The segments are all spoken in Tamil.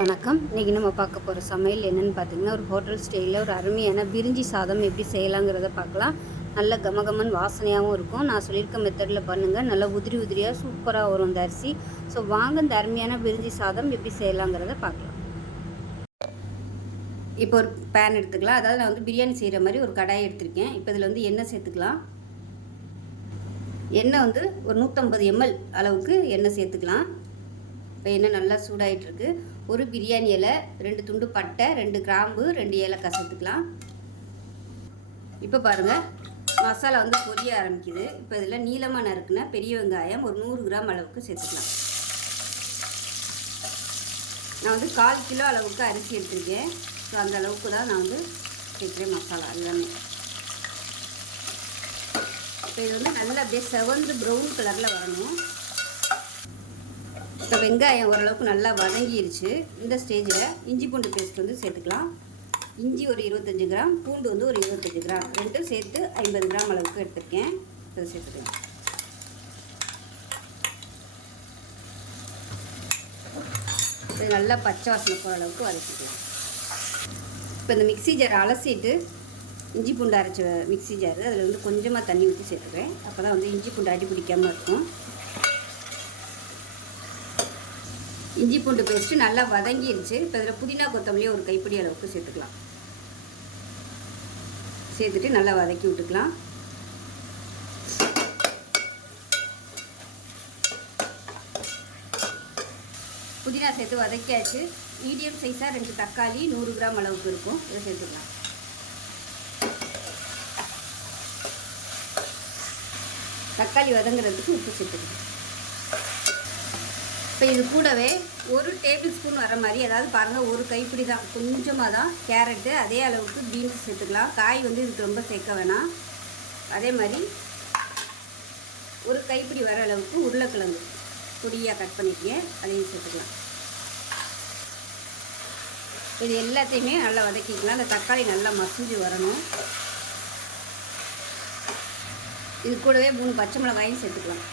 வணக்கம். இன்றைக்கி நம்ம பார்க்க போகிற சமையல் என்னென்னு பார்த்தீங்கன்னா ஒரு ஹோட்டல் ஸ்டைலில் ஒரு அருமையான பிரிஞ்சி சாதம் எப்படி செய்யலாங்கிறத பார்க்கலாம். நல்ல கமகமன் வாசனையாகவும் இருக்கும். நான் சொல்லியிருக்க மெத்தடில் பண்ணுங்கள் நல்லா உதிரி உதிரியாக சூப்பராக வரும் இந்த அரிசி. ஸோ வாங்க இந்த அருமையான பிரிஞ்சி சாதம் எப்படி செய்யலாங்கிறத பார்க்கலாம். இப்போ ஒரு பேன் எடுத்துக்கலாம். அதாவது நான் வந்து பிரியாணி செய்கிற மாதிரி ஒரு கடாய் எடுத்திருக்கேன். இப்போ இதில் வந்து எண்ணெய் சேர்த்துக்கலாம். எண்ணெய் வந்து ஒரு நூற்றம்பது எம்எல் அளவுக்கு எண்ணெய் சேர்த்துக்கலாம். இப்போ எண்ணெய் நல்லா சூடாயிட்டுருக்கு. ஒரு பிரியாணி இலை ரெண்டு துண்டு பட்டை ரெண்டு கிராம்பு ரெண்டு ஏலக்காய் சேர்த்துக்கலாம். இப்போ பாருங்கள் மசாலா வந்து பொரிய ஆரம்பிக்குது. இப்போ இதில் நீளமாக நறுக்குனா பெரிய வெங்காயம் ஒரு நூறு கிராம் அளவுக்கு சேர்த்துக்கலாம். நான் வந்து கால் கிலோ அளவுக்கு அரிசி எடுத்துருக்கேன். ஸோ அந்த அளவுக்கு தான் நான் வந்து சேர்க்குறேன் மசாலா எல்லாமே. இப்போ இது வந்து நல்லா அப்படியே செவந்து ப்ரௌன் கலரில் வரணும். இப்போ வெங்காயம் ஓரளவுக்கு நல்லா வதங்கிருச்சு. இந்த ஸ்டேஜில் இஞ்சி பூண்டு பேஸ்ட் வந்து சேர்த்துக்கலாம். இஞ்சி ஒரு இருபத்தஞ்சி கிராம் பூண்டு வந்து ஒரு இருபத்தஞ்சி கிராம். ரெண்டும் சேர்த்து ஐம்பது கிராம் அளவுக்கு எடுத்திருக்கேன். அதை சேர்த்துக்கலாம். இது நல்லா பச்சை வாசனை போகிற அளவுக்கு வதக்கிக்கலாம். இப்போ இந்த மிக்ஸி ஜார் அலசிட்டு இஞ்சி பூண்டு அரைச்ச மிக்ஸி ஜார் அதில் வந்து கொஞ்சமாக தண்ணி ஊற்றி சேர்த்துக்கிறேன். அப்போ தான் வந்து இஞ்சி பூண்டு அடி பிடிக்காமல் இருக்கும். இஞ்சி பூண்டு பேஸ்ட்டு நல்லா வதங்கிருச்சு. இப்போ இதில் புதினா கொத்தமல்லியே ஒரு கைப்பிடி அளவுக்கு சேர்த்துக்கலாம். சேர்த்துட்டு நல்லா வதக்கி விட்டுக்கலாம். புதினா சேர்த்து வதக்கியாச்சு. மீடியம் சைஸாக ரெண்டு தக்காளி நூறு கிராம் அளவுக்கு இருக்கும். இதை சேர்த்துக்கலாம். தக்காளி வதங்குறதுக்கு உப்பு சேர்த்துக்கலாம். இப்போ இது கூடவே ஒரு டேபிள் ஸ்பூன் வர மாதிரி அதாவது பாருங்கள் ஒரு கைப்பிடி தான் கொஞ்சமாக தான் கேரட்டு அதே அளவுக்கு பீன்ஸ் சேர்த்துக்கலாம். காய் வந்து இதுக்கு ரொம்ப சேர்க்க வேணாம். அதே மாதிரி ஒரு கைப்பிடி வர அளவுக்கு உருளைக்கிழங்கு பொடியாக கட் பண்ணிக்கங்க அதையும் சேர்த்துக்கலாம். இது எல்லாத்தையுமே நல்லா வதக்கிக்கலாம். அந்த தக்காளி நல்லா மசிஞ்சு வரணும். இது கூடவே மூணு பச்சை மிளகாயும் சேர்த்துக்கலாம்.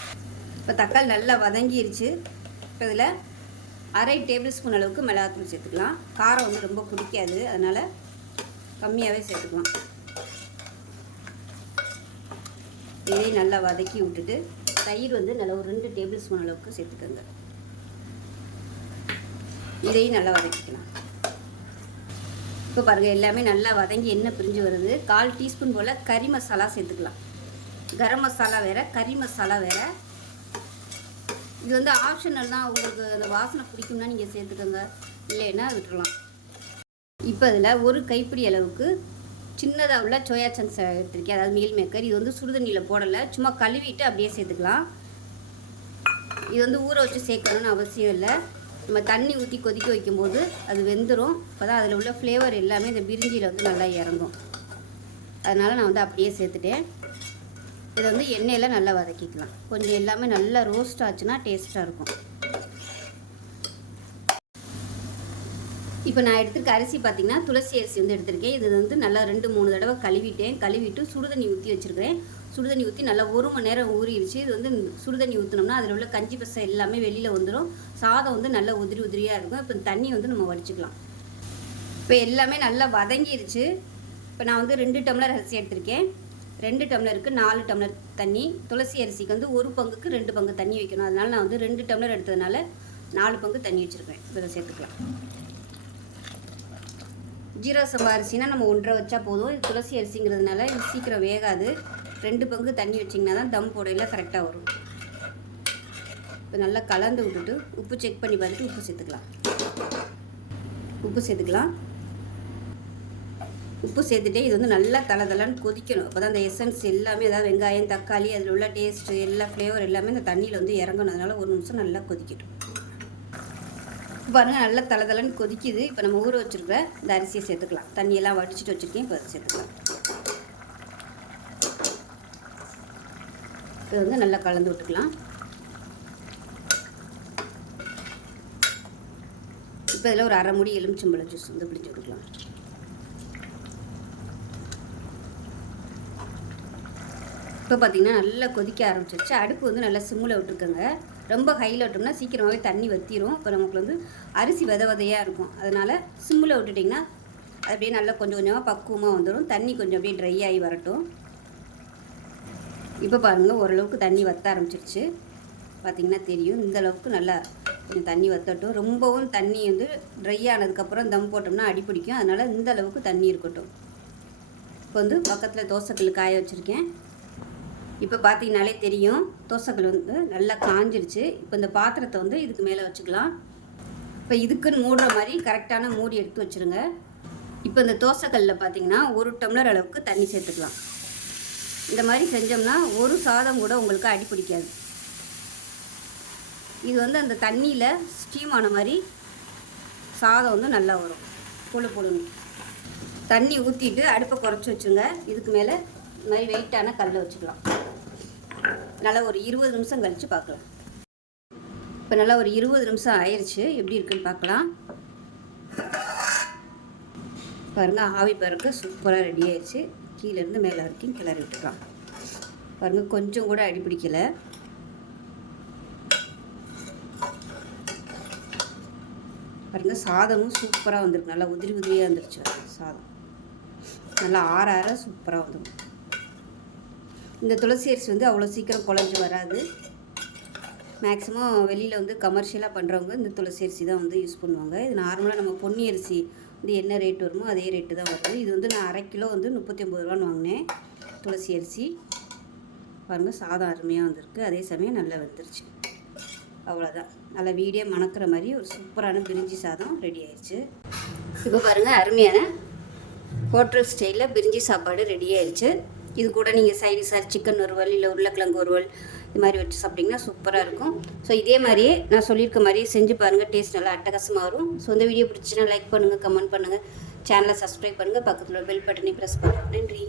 இப்போ தக்காளி நல்லா வதங்கிருச்சு. இப்போ இதில் அரை டேபிள் ஸ்பூன் அளவுக்கு மிளகாத்தூள் சேர்த்துக்கலாம். காரம் வந்து ரொம்ப பிடிக்காது அதனால் கம்மியாகவே சேர்த்துக்கலாம். இதையும் நல்லா வதக்கி விட்டுட்டு தயிர் வந்து நல்லா ஒரு ரெண்டு டேபிள் ஸ்பூன் அளவுக்கு சேர்த்துக்கோங்க. இதையும் நல்லா வதக்கிக்கலாம். இப்போ பாருங்கள் எல்லாமே நல்லா வதங்கி எண்ணெய் பிரிஞ்சு வருது. கால் டீஸ்பூன் போல் கறி மசாலா சேர்த்துக்கலாம். கரம் மசாலா வேறு கறி மசாலா வேறு. இது வந்து ஆப்ஷனல் தான் உங்களுக்கு அந்த வாசனை பிடிக்கும்னா நீங்கள் சேர்த்துக்கோங்க. இல்லைன்னா விட்டுடலாம் இப்போ இதில் ஒரு கைப்பிடி அளவுக்கு சின்னதாக உள்ள சோயா சங்க்ஸ் எடுத்திருக்கேன். அதாவது மீல் மேக்கர் இது வந்து சுடுதண்ணியில் போடலை. சும்மா கழுவிட்டு அப்படியே சேர்த்துக்கலாம். இது வந்து ஊற வச்சு சேர்க்கணும்னு அவசியம் இல்லை. நம்ம தண்ணி ஊற்றி கொதிக்க வைக்கும்போது அது வெந்துடும் அப்போ தான் அதில் உள்ள ஃப்ளேவர் எல்லாமே இந்த பிரிஞ்சியில் வந்து நல்லா இறங்கும். அதனால் நான் வந்து அப்படியே சேர்த்துட்டேன். இதை வந்து எண்ணெயில் நல்லா வதக்கிக்கலாம். கொஞ்சம் எல்லாமே நல்லா ரோஸ்ட் ஆச்சுன்னா டேஸ்ட்டாக இருக்கும். இப்போ நான் எடுத்துருக்க அரிசி பார்த்திங்கன்னா துளசி அரிசி வந்து எடுத்திருக்கேன். இது வந்து நல்லா ரெண்டு மூணு தடவை கழுவிட்டேன். கழுவிட்டு சுடுதண்ணி ஊற்றி வச்சுருக்கிறேன். சுடுதண்ணி ஊற்றி நல்லா ஒரு மணி நேரம் ஊறிடுச்சு. இது வந்து சுடுதண்ணி ஊற்றினோம்னா அதில் உள்ள கஞ்சி பசை எல்லாமே வெளியில் வந்துடும் சாதம் வந்து நல்லா உதிரி உதிரியாக இருக்கும். இப்போ தண்ணி வந்து நம்ம வடிச்சுக்கலாம். இப்போ எல்லாமே நல்லா வதங்கிருச்சு. இப்போ நான் வந்து ரெண்டு டம்ளர் அரிசி எடுத்திருக்கேன். ரெண்டு டம்ளருக்கு நாலு டம்ளர் தண்ணி. துளசி அரிசிக்கு வந்து ஒரு பங்குக்கு ரெண்டு பங்கு தண்ணி வைக்கணும். அதனால் நான் வந்து ரெண்டு டம்ளர் எடுத்ததுனால நாலு பங்கு தண்ணி வச்சுருக்கேன். இதில் சேர்த்துக்கலாம். ஜீரா சம்பா அரிசினா நம்ம ஒன்றரை வச்சா போதும். இது துளசி அரிசிங்கிறதுனால இது சீக்கிரம் வேகாது. ரெண்டு பங்கு தண்ணி வச்சிங்கன்னா தான் தம் போடையில் கரெக்டாக வரும். இப்போ நல்லா கலந்து விட்டுட்டு உப்பு செக் பண்ணி பார்த்துட்டு உப்பு சேர்த்துக்கலாம். உப்பு சேர்த்துக்கலாம். உப்பு சேர்த்துட்டே இது வந்து நல்லா தலை தலைன்னு கொதிக்கணும். அப்போ தான் அந்த எசன்ஸ் எல்லாமே அதாவது வெங்காயம் தக்காளி அதில் உள்ள டேஸ்ட்டு எல்லா ஃப்ளேவர் எல்லாமே இந்த தண்ணியில் வந்து இறங்கணும். அதனால் ஒரு நிமிஷம் நல்லா கொதிக்கட்டும். பாருங்கள் நல்லா தலை தலைன்னு கொதிக்குது. இப்போ நம்ம ஊற வச்சுருக்க இந்த அரிசியை சேர்த்துக்கலாம். தண்ணியெல்லாம் வடிச்சிட்டு வச்சுருக்கேன். இப்போ அதை சேர்த்துக்கலாம். இது வந்து நல்லா கலந்து விட்டுக்கலாம். இப்போ இதில் ஒரு அரை முடி எலுமிச்சம்பழம் ஜூஸ் வந்து பிடிச்சி விட்டுக்கலாம் இப்போ பார்த்தீங்கன்னா நல்லா கொதிக்க ஆரம்பிச்சிருச்சு. அடுப்பு வந்து நல்லா சிம்மில் விட்டுருக்கோங்க. ரொம்ப ஹையில் விட்டோம்னா சீக்கிரமாகவே தண்ணி வத்திரும். இப்போ நமக்கு வந்து அரிசி வித விதையாக இருக்கும். அதனால் சிம்மில் விட்டுட்டிங்கன்னா அது அப்படியே நல்லா கொஞ்சம் கொஞ்சமாக பக்குவமாக வந்துடும் தண்ணி கொஞ்சம் அப்படியே ட்ரை ஆகி வரட்டும். இப்போ பாருங்கள் ஓரளவுக்கு தண்ணி வத்த ஆரம்பிச்சிருச்சு. பார்த்தீங்கன்னா தெரியும். இந்த அளவுக்கு நல்லா கொஞ்சம் தண்ணி வத்தட்டும். ரொம்பவும் தண்ணி வந்து ட்ரை ஆனதுக்கப்புறம் தம் போட்டோம்னா அடி பிடிக்கும். அதனால் இந்த அளவுக்கு தண்ணி இருக்கட்டும். இப்போ வந்து பக்கத்தில் தோசைக்கல் காய வச்சுருக்கேன். இப்போ பார்த்தீங்கனாலே தெரியும். தோசைக்கல் வந்து நல்லா காஞ்சிருச்சு. இப்போ இந்த பாத்திரத்தை வந்து இதுக்கு மேலே வச்சுக்கலாம். இப்போ இதுக்குன்னு மூடுற மாதிரி கரெக்டான மூடி எடுத்து வச்சுருங்க. இப்போ இந்த தோசைக்கல்லில் பார்த்தீங்கன்னா ஒரு டம்ளர் அளவுக்கு தண்ணி சேர்த்துக்கலாம். இந்த மாதிரி செஞ்சோம்னா ஒரு சாதம் கூட உங்களுக்கு அடி பிடிக்காது. இது வந்து அந்த தண்ணியில் ஸ்டீம் ஆன மாதிரி சாதம் வந்து நல்லா வரும். புழு புழுன்னு. தண்ணி ஊற்றிட்டு அடுப்பை குறைச்சி வச்சுருங்க. இதுக்கு மேலே இந்த மாதிரி வெயிட்டான கல்லை வச்சுக்கலாம். நல்லா ஒரு இருபது நிமிஷம் கழித்து பார்க்கலாம். இப்போ நல்லா ஒரு இருபது நிமிஷம் ஆயிடுச்சு எப்படி இருக்குன்னு பார்க்கலாம். பாருங்கள் ஆவி பறக்க சூப்பராக ரெடி ஆயிடுச்சு கீழேருந்து மேலே வரைக்கும் கிளறி விட்டுக்கலாம். பாருங்கள் கொஞ்சம் கூட அடி பாருங்க பாருங்கள் சாதமும் சூப்பராக வந்திருக்கு. நல்லா உதிரி உதிரியாக வந்துருச்சு சாதம். நல்லா ஆற ஆற சூப்பராக வந்துடும் இந்த துளசி அரிசி வந்து அவ்வளோ சீக்கிரம் குழஞ்சி வராது. மேக்ஸிமம் வெளியில் வந்து கமர்ஷியலாக பண்ணுறவங்க இந்த துளசி அரிசி தான் வந்து யூஸ் பண்ணுவாங்க. இது நார்மலாக நம்ம பொன்னி அரிசி வந்து என்ன ரேட் வருமோ அதே ரேட்டு தான் வருது இது வந்து நான் அரை கிலோ வந்து முப்பத்தி ஒம்பது ரூபான்னு வாங்கினேன் துளசி அரிசி. பாருங்கள் சாதம் அருமையாக வந்திருக்கு. அதே சமயம் நல்லா வந்துருச்சு. அவ்வளோதான் நல்லா வீடியோ மணக்கிற மாதிரி ஒரு சூப்பரான பிரிஞ்சி சாதம் ரெடி ஆயிடுச்சு இப்போ பாருங்கள் அருமையான ஹோட்டல் ஸ்டைலில் பிரிஞ்சி சாப்பாடு ரெடி ஆயிடுச்சு இது கூட நீங்கள் சைடு சார் சிக்கன் ஒருவல் இல்லை உருளைக்கிழங்கு ஒருவல் இது மாதிரி வச்சு சாப்பிட்டிங்கன்னா சூப்பராக இருக்கும். ஸோ இதே மாதிரியே நான் சொல்லியிருக்க மாதிரியே செஞ்சு பாருங்கள் டேஸ்ட் நல்லா அட்டகாசமாக வரும். ஸோ இந்த வீடியோ பிடிச்சின்னா லைக் பண்ணுங்கள் கமெண்ட் பண்ணுங்கள் சேனலை சப்ஸ்கிரைப் பண்ணுங்கள் பக்கத்தில் பெல் பட்டனை ப்ரெஸ் பண்ணுங்கள் நன்றி.